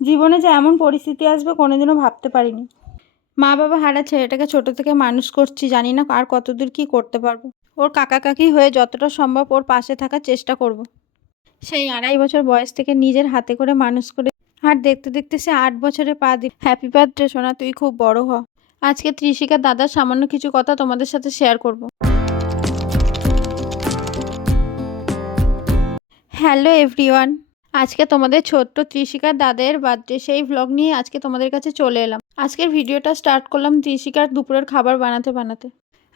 জীবনে যে এমন পরিস্থিতি আসবে কোনোদিনও ভাবতে পারিনি। মা বাবা হারা ছেলেটাকে ছোট থেকে মানুষ করছি, জানি না আর কতদূর কি করতে পারব। ওর কাকা কাকি হয়ে যতটা সম্ভব ওর পাশে থাকার চেষ্টা করব। সেই আড়াই বছর বয়স থেকে নিজের হাতে করে মানুষ করে আর দেখতে দেখতে সে আট বছরে পা দি হ্যাপি বার্থডে, সোনা, তুই খুব বড় হ। আজকে ত্রিশিকার দাদার সামান্য কিছু কথা তোমাদের সাথে শেয়ার করব। হ্যালো এভরিওয়ান আজকে তোমাদের ছোট্ট ত্রিশিকার দাদের বার্থডে, সেই ভ্লগ নিয়ে আজকে তোমাদের কাছে চলে এলাম। আজকের ভিডিওটা স্টার্ট করলাম ত্রিশিকার দুপুরের খাবার বানাতে বানাতে।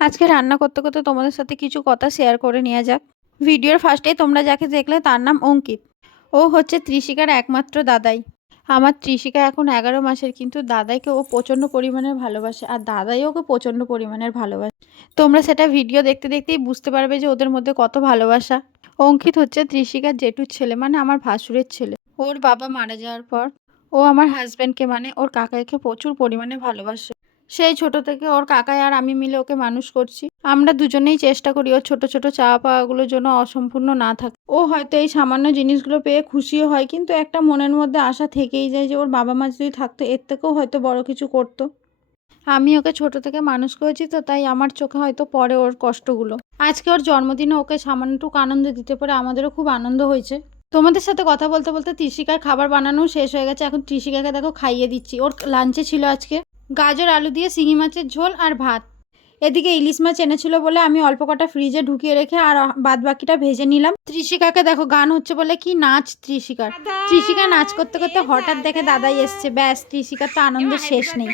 আজকে রান্না করতে করতে তোমাদের সাথে কিছু কথা শেয়ার করে নেওয়া যাক। ভিডিওর ফার্স্টেই তোমরা যাকে দেখলে তার নাম অঙ্কিত। ও হচ্ছে ত্রিশিকার একমাত্র দাদাই। আমার ত্রিশিকা এখন এগারো মাসের, কিন্তু দাদাইকে ও প্রচণ্ড পরিমাণের ভালোবাসে আর দাদাই ওকে প্রচণ্ড পরিমাণের ভালোবাসে। তোমরা সেটা ভিডিও দেখতে দেখতেই বুঝতে পারবে যে ওদের মধ্যে কত ভালোবাসা। অঙ্কিত হচ্ছে ত্রিশিকার জেঠুর ছেলে মানে আমার ভাসুরের ছেলে। ওর বাবা মারা যাওয়ার পর ও আমার হাজব্যান্ডকে মানে ওর কাকাকে প্রচুর পরিমাণে ভালোবাসে। সেই ছোট থেকে ওর কাকাই আর আমি মিলে ওকে মানুষ করছি। আমরা দুজনেই চেষ্টা করি ওর ছোট ছোট চাওয়া পাওয়াগুলোর জন্য অসম্পূর্ণ না থাকে ও হয়তো এই সামান্য জিনিসগুলো পেয়ে খুশিও হয়, কিন্তু একটা মনের মধ্যে আশা থেকেই যায় যে ওর বাবা মা যদি থাকতো, এর থেকেও হয়তো বড় কিছু করতো। আমি ওকে ছোট থেকে মানুষ করেছি তো তাই আমার চোখে হয়তো পড়ে ওর কষ্টগুলো। আজকে ওর জন্মদিনে ওকে সামান্যটুকু আনন্দ দিতে পারে আমাদেরও খুব আনন্দ হয়েছে। তোমাদের সাথে কথা বলতে বলতে ত্রিশিকার খাবার বানানো শেষ হয়ে গেছে, এখন ত্রিশিকাকে দেখো খাইয়ে দিচ্ছি। ওর লাঞ্চে ছিল আজকে। গাজর আলু দিয়ে শিঙি মাছের ঝোল আর ভাত। এদিকে ইলিশ মাছ এনেছিল বলে আমি অল্প কটা ফ্রিজে ঢুকিয়ে রেখে আর বাদ বাকিটা ভেজে নিলাম। ত্রিশিকাকে দেখো গান হচ্ছে বলে কি নাচ ত্রিশিকার। ত্রিশিকা নাচ করতে করতে হঠাৎ দেখে দাদাই এসছে। ব্যাস ত্রিশিকার তো আনন্দের শেষ নেই।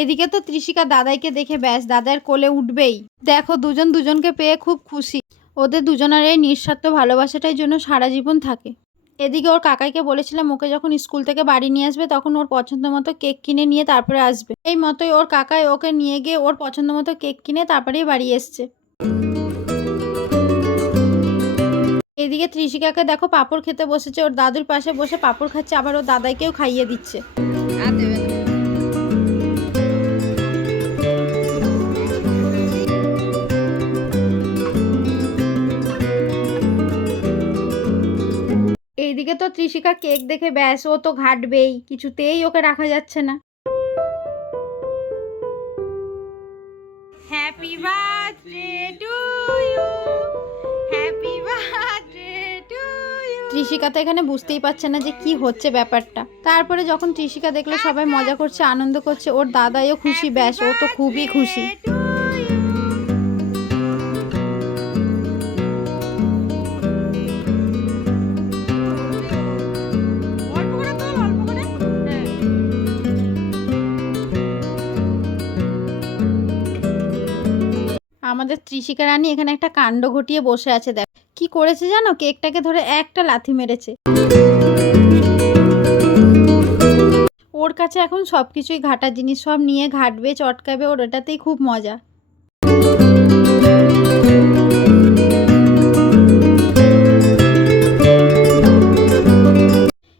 এদিকে তো ত্রিশিকা দাদাইকে দেখে ব্যাস দাদার কোলে উঠবেই। দেখো দুজন দুজনকে পেয়ে খুব খুশি। ওদের দুজনের এই নিঃস্বার্থ ভালোবাসাটাই জন্য সারা জীবন থাকে। এদিকে ওর কাকাইকে বলেছিলাম, ওকে যখন স্কুল থেকে বাড়ি নিয়ে আসবে, তখন ওর পছন্দ মতো কেক কিনে নিয়ে তারপরে আসবে। এই মতোই ওর কাকাই ওকে নিয়ে গিয়ে ওর পছন্দ মতো কেক কিনে তারপরেই বাড়ি এসছে। এদিকে ত্রিশিকাকে দেখো পাপড় খেতে বসেছে, ওর দাদুর পাশে বসে পাপড় খাচ্ছে, আবার ওর দাদাইকেও খাইয়ে দিচ্ছে। তো ত্রিশিকা কেক দেখে ব্যাস ও তো ঘাটবেই কিছুতেই ওকে রাখা যাচ্ছে না। Happy birthday to you happy birthday to you Trishika তো এখানে বুঝতেই পারছে না যে কি হচ্ছে ব্যাপারটা। তারপরে যখন ত্রিশিকা দেখল সবাই মজা করছে আনন্দ করছে ওর দাদাইও খুশি ব্যাস ও তো খুবই খুশি। আমাদের ত্রিশিকা রানী এখানে একটা কাণ্ড ঘটিয়ে বসে আছে, দেখ। কি করেছে জানো? কেকটাকে ধরে একটা লাথি মেরেছে। ওর কাছে এখন সব কিছুই ঘাটার জিনিস সব নিয়ে ঘাটবে, চটকাবে, ওর ওটাতেই খুব মজা।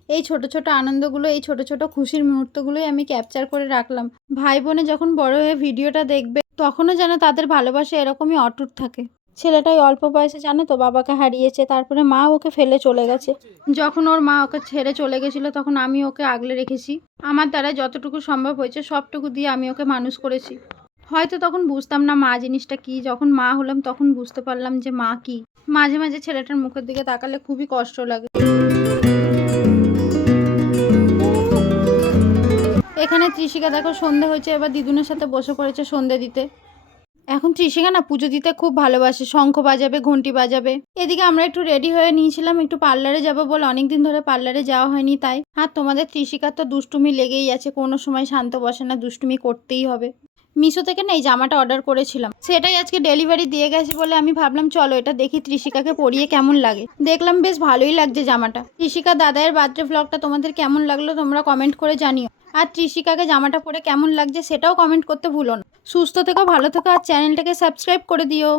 এই ছোট ছোট আনন্দগুলো, এই ছোট ছোট খুশির মুহূর্তগুলোই আমি ক্যাপচার করে রাখলাম। ভাই বোনে যখন বড় হয়ে ভিডিওটা দেখবে তখনও যেন তাদের ভালোবাসা এরকমই অটুট থাকে। ছেলেটাই অল্প বয়সে জানো তো, বাবাকে হারিয়েছে, তারপরে মা ওকে ফেলে চলে গেছে। যখন ওর মা ওকে ছেড়ে চলে গেছিল, তখন আমি ওকে আগলে রেখেছি। আমার দ্বারা যতটুকু সম্ভব হয়েছে, সবটুকু দিয়ে আমি ওকে মানুষ করেছি। হয়তো তখন বুঝতাম না মা জিনিসটা কি, যখন মা হলাম তখন বুঝতে পারলাম যে মা কি। মাঝে মাঝে ছেলেটার মুখের দিকে তাকালে খুবই কষ্ট লাগে। এখানে ত্রিশিকা, দেখো সন্ধে হয়েছে, এবার দিদুনের সাথে বসে পড়েছে সন্ধে দিতে। এখন ত্রিশিকা না পুজো দিতে খুব ভালোবাসে, শঙ্খ বাজাবে ঘন্টি বাজাবে। এদিকে আমরা একটু রেডি হয়ে নিয়েছিলাম, একটু পার্লারে যাব বলে অনেকদিন ধরে পার্লারে যাওয়া হয়নি, তাই। আর তোমাদের ত্রিশিকার তো দুষ্টুমি লেগেই আছে, কোনো সময় শান্ত বসে না, দুষ্টুমি করতেই হবে। মিশো থেকে না এই জামাটা অর্ডার করেছিলাম। সেটাই আজকে ডেলিভারি দিয়ে গেছে বলে আমি ভাবলাম, চলো এটা দেখি ত্রিশিকাকে পরিয়ে কেমন লাগে। দেখলাম বেশ ভালোই লাগছে জামাটা। ত্রিশিকা দাদায়ের বার্থডে ভ্লগটা তোমাদের কেমন লাগল তোমরা কমেন্ট করে জানিও। আর ত্রিশিকাকে জামাটা পরে কেমন লাগছে সেটাও কমেন্ট করতে ভুলো না। সুস্থ থেকো, ভালো থেকো, আর চ্যানেলটাকে সাবস্ক্রাইব করে দিও।